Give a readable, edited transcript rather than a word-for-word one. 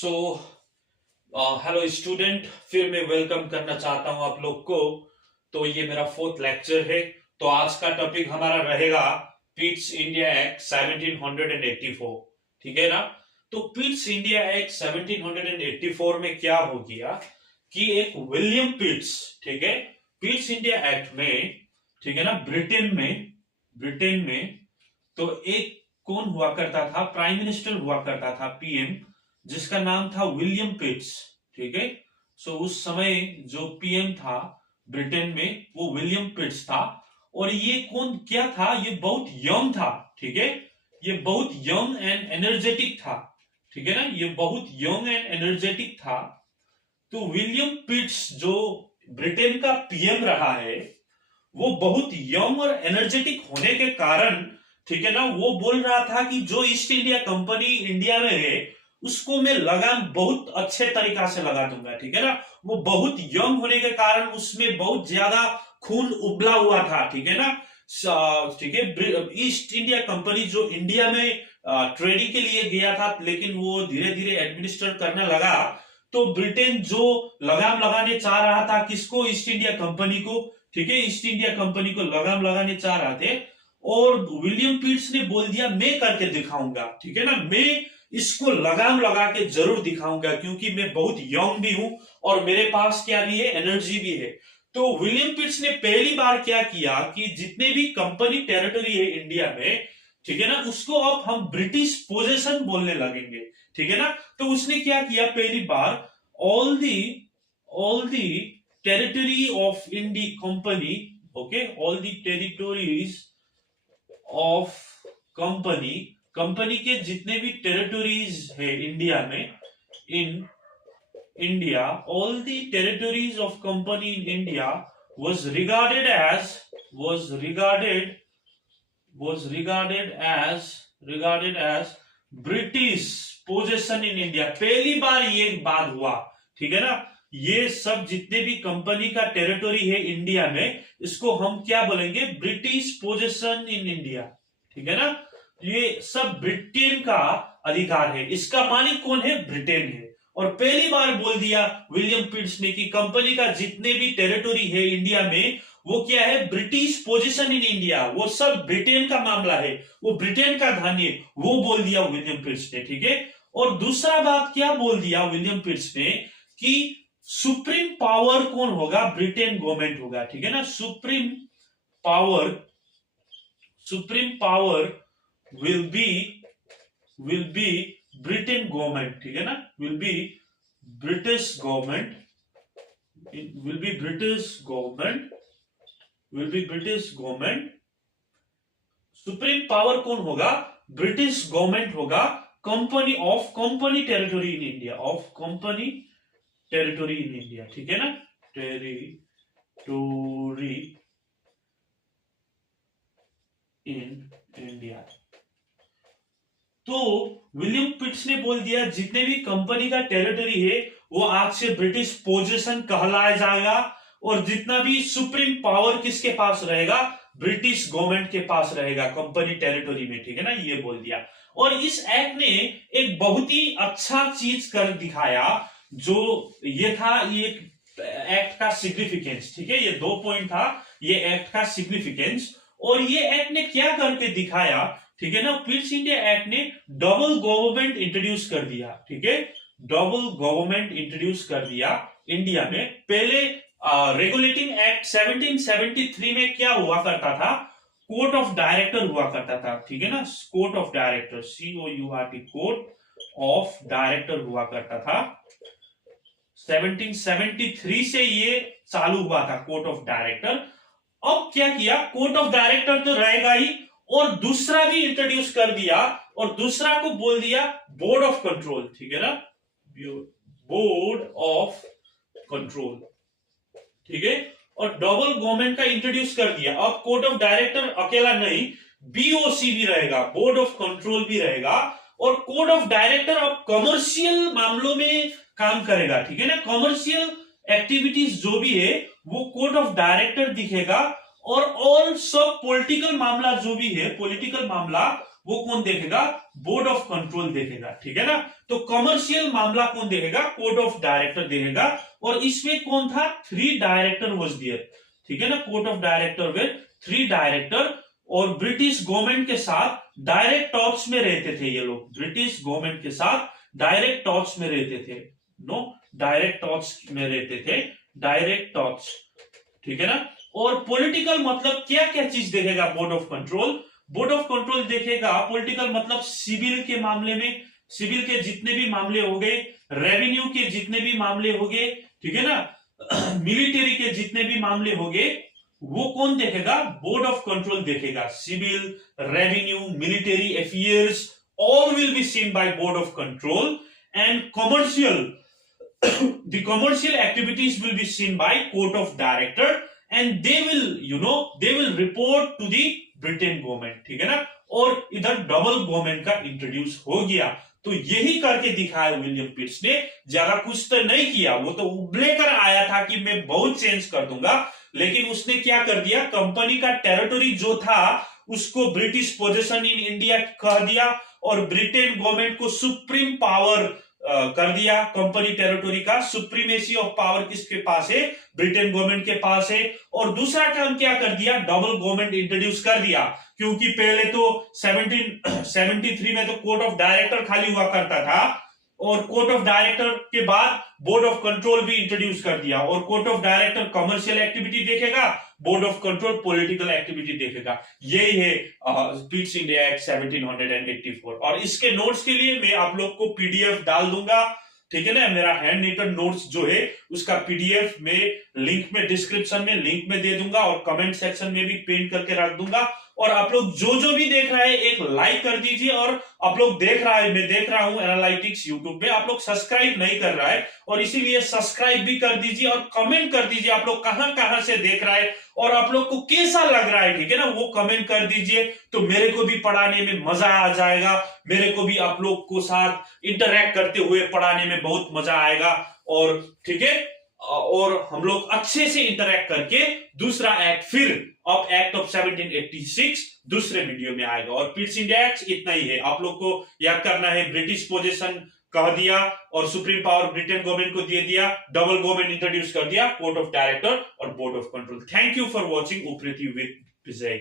So hello student, फिर मैं welcome करना चाहता हूं आप लोग को। तो ये मेरा फोर्थ लेक्चर है। तो आज का टॉपिक हमारा रहेगा पिट्स इंडिया एक्ट 1784। ठीक है ना। तो पिट्स इंडिया एक्ट 1784 में क्या हो गया कि एक विलियम पिट्स, ठीक है, पिट्स इंडिया एक्ट में, ठीक है ना, ब्रिटेन में तो एक कौन हुआ करता था, प्राइम मिनिस्टर हुआ करता था, पीएम, जिसका नाम था विलियम पिट्स। ठीक है। सो उस समय जो पीएम था ब्रिटेन में वो विलियम पिट्स था। और ये कौन क्या था, ये बहुत यंग था। ठीक है। ये बहुत यंग एंड एनर्जेटिक था। ठीक है ना, ये बहुत यंग एंड एनर्जेटिक था। तो विलियम पिट्स जो ब्रिटेन का पीएम रहा है वो बहुत यंग और एनर्जेटिक होने के कारण, ठीक है ना, वो बोल रहा था कि जो ईस्ट इंडिया कंपनी इंडिया में है उसको मैं लगाम बहुत अच्छे तरीका से लगा दूंगा। ठीक है ना। वो बहुत यंग होने के कारण उसमें बहुत ज्यादा खून उबला हुआ था। ठीक है ना। ठीक है। ईस्ट इंडिया कंपनी जो इंडिया में ट्रेडिंग के लिए गया था, लेकिन वो धीरे धीरे एडमिनिस्ट्रेट करने लगा। तो ब्रिटेन जो लगाम लगाने चाह रहा था किसको, ईस्ट इंडिया कंपनी को। ठीक है, ईस्ट इंडिया कंपनी को लगाम लगाने चाह रहे थे। और विलियम पिट्स ने बोल दिया मैं करके दिखाऊंगा। ठीक है ना, मैं इसको लगाम लगा के जरूर दिखाऊंगा क्योंकि मैं बहुत यंग भी हूं और मेरे पास क्या भी है, एनर्जी भी है। तो विलियम पिट्स ने पहली बार क्या किया कि जितने भी कंपनी टेरिटरी है इंडिया में, ठीक है ना, उसको अब हम ब्रिटिश पोजेशन बोलने लगेंगे। ठीक है ना। तो उसने क्या किया, पहली बार all the territory of India company, okay, all the territories of company, company के जितने भी टेरिटोरीज है इंडिया में, in India, all the territories of company in India was regarded as was regarded was regarded as British possession in India. पहली बार ये बात हुआ। ठीक है ना। ये सब जितने भी कंपनी का टेरिटोरी है इंडिया में, इसको हम क्या बोलेंगे, ब्रिटिश पोजेशन इन इंडिया। ठीक है ना। ये सब ब्रिटेन का अधिकार है, इसका मालिक कौन है, ब्रिटेन है। और पहली बार बोल दिया विलियम पिट्स ने कि कंपनी का जितने भी टेरिटोरी है इंडिया में वो क्या है, ब्रिटिश पोजीशन इन इंडिया, वो सब ब्रिटेन का मामला है, वो ब्रिटेन का धन है, वो बोल दिया विलियम पिट्स ने। ठीक है। और दूसरा बात क्या बोल दिया विलियम पिट्स ने कि सुप्रीम पावर कौन होगा, ब्रिटेन गवर्नमेंट होगा। ठीक है ना। Supreme power will be Britain government. ठीक है ना, will be British government, will be British government. Supreme power कौन होगा, ब्रिटिश गवर्नमेंट होगा। Company territory in India, of company territory in India. ठीक है ना, टेरिटोरी इन इंडिया। तो विलियम पिट्स ने बोल दिया जितने भी कंपनी का टेरिटरी है वो आज से ब्रिटिश पोजीशन कहलाया जाएगा। और जितना भी सुप्रीम पावर किसके पास रहेगा, ब्रिटिश गवर्नमेंट के पास रहेगा कंपनी टेरिटरी में। ठीक है ना, ये बोल दिया। और इस एक्ट ने एक बहुत ही अच्छा चीज कर दिखाया, जो ये था, ये एक्ट का सिग्निफिकेंस। ठीक है, ये 2 पॉइंट था ये एक्ट का सिग्निफिकेंस। और ये एक्ट ने क्या करके दिखाया, ठीक है ना, पिट्स इंडिया एक्ट ने डबल गवर्नमेंट इंट्रोड्यूस कर दिया। ठीक है, डबल गवर्नमेंट इंट्रोड्यूस कर दिया इंडिया में। पहले रेगुलेटिंग एक्ट 1773 में क्या हुआ करता था, कोर्ट ऑफ डायरेक्टर हुआ करता था। ठीक है ना, court of director, COURT, court of director हुआ करता था। 1773 से ये चालू हुआ था कोर्ट ऑफ डायरेक्टर। अब क्या किया, कोर्ट ऑफ डायरेक्टर तो रहेगा ही, और दूसरा भी इंट्रोड्यूस कर दिया, और दूसरा को बोल दिया बोर्ड ऑफ कंट्रोल। ठीक है ना, बोर्ड ऑफ कंट्रोल। ठीक है। और डबल गवर्नमेंट का इंट्रोड्यूस कर दिया। अब कोर्ट ऑफ डायरेक्टर अकेला नहीं, BOC भी रहेगा, बोर्ड ऑफ कंट्रोल भी रहेगा। और कोर्ट ऑफ डायरेक्टर अब कमर्शियल मामलों में काम करेगा। ठीक है ना, कमर्शियल एक्टिविटीज जो भी है वो कोर्ट ऑफ डायरेक्टर दिखेगा। और ऑल सब पॉलिटिकल मामला जो भी है, पॉलिटिकल मामला, वो कौन देखेगा? बोर्ड ऑफ कंट्रोल देखेगा, ठीक है ना। तो कमर्शियल मामला कौन देखेगा? कोर्ट ऑफ डायरेक्टर देखेगा। और इसमें कौन था? 3 डायरेक्टर वाज देयर, ठीक है ना। कोर्ट ऑफ डायरेक्टर में 3 डायरेक्टर, और ब्रिटिश गवर्नमेंट के साथ डायरेक्ट टॉक्स में रहते थे ये लोग। ब्रिटिश गवर्नमेंट के साथ डायरेक्ट टॉक्स में रहते थे, नो डायरेक्ट टॉक्स में रहते थे, डायरेक्ट टॉक्स, ठीक है ना। और पॉलिटिकल मतलब क्या क्या चीज देखेगा board of control? Board of control देखेगा पॉलिटिकल मतलब सिविल के मामले में, सिविल के जितने भी मामले हो गए, रेवेन्यू के जितने भी मामले हो गए, ठीक है ना, मिलिट्री के जितने भी मामले हो गए, वो कौन देखेगा? बोर्ड ऑफ कंट्रोल देखेगा। Civil, revenue, military affairs all will be seen by board of control, and the commercial activities will be seen by court of director, and they will report to the Britain government, ठीक है ना। और इधर double government का introduce हो गया। तो यही करके दिखाया विलियम पिट्स ने, ज्यादा कुछ तो नहीं किया, वो तो उबलेकर आया था कि मैं बहुत चेंज कर दूंगा, लेकिन उसने क्या कर दिया? कंपनी का टेरिटरी जो था उसको ब्रिटिश पोजेशन इन इंडिया कह दिया, और ब्रिटेन गवर्नमेंट को सुप्रीम पावर कर दिया। कंपनी टेरिटरी का सुप्रीमेसी ऑफ पावर किसके पास है? ब्रिटेन गवर्नमेंट के पास है। और दूसरा काम क्या कर दिया? डबल गवर्नमेंट इंट्रोड्यूस कर दिया, क्योंकि पहले तो 1773 में तो कोर्ट ऑफ डायरेक्टर खाली हुआ करता था, और कोर्ट ऑफ डायरेक्टर के बाद बोर्ड ऑफ कंट्रोल भी इंट्रोड्यूस कर दिया। और court of director commercial activity देखेगा, board of control political activity देखेगा। यही है पिट्स इंडिया एक्ट 1784। और इसके नोट्स के लिए मैं आप लोग को पीडीएफ डाल दूंगा, ठीक है ना। मेरा हैंड रिटन नोट्स जो है उसका पीडीएफ में लिंक में डिस्क्रिप्शन में लिंक में दे दूंगा, और कमेंट सेक्शन में भी पिन करके रख दूंगा। और आप लोग जो भी देख रहे हैं एक लाइक कर दीजिए। और आप लोग देख रहा है, मैं देख रहा हूं एनालिटिक्स यूट्यूब पे, आप लोग सब्सक्राइब नहीं कर रहा है, और इसीलिए सब्सक्राइब भी कर दीजिए, और कमेंट कर दीजिए आप लोग कहां कहां से देख रहा है और आप लोग को कैसा लग रहा है, ठीक है ना। वो कमेंट कर दीजिए, तो मेरे को भी पढ़ाने में मजा आ जाएगा, मेरे को भी आप लोग को साथ इंटरैक्ट करते हुए पढ़ाने में बहुत मजा आएगा। और ठीक है, और हम लोग अच्छे से इंटरैक्ट करके दूसरा एक्ट, फिर अब एक्ट ऑफ 1786 दूसरे वीडियो में आएगा। और पिट्स इंडिया एक्ट इतना ही है, आप लोग को याद करना है। ब्रिटिश पोजीशन कह दिया, और सुप्रीम पावर ब्रिटेन गवर्नमेंट को दे दिया, डबल गवर्नमेंट इंट्रोड्यूस कर दिया, कोर्ट ऑफ डायरेक्टर और board of control. Thank you for watching Upreti with Vijay.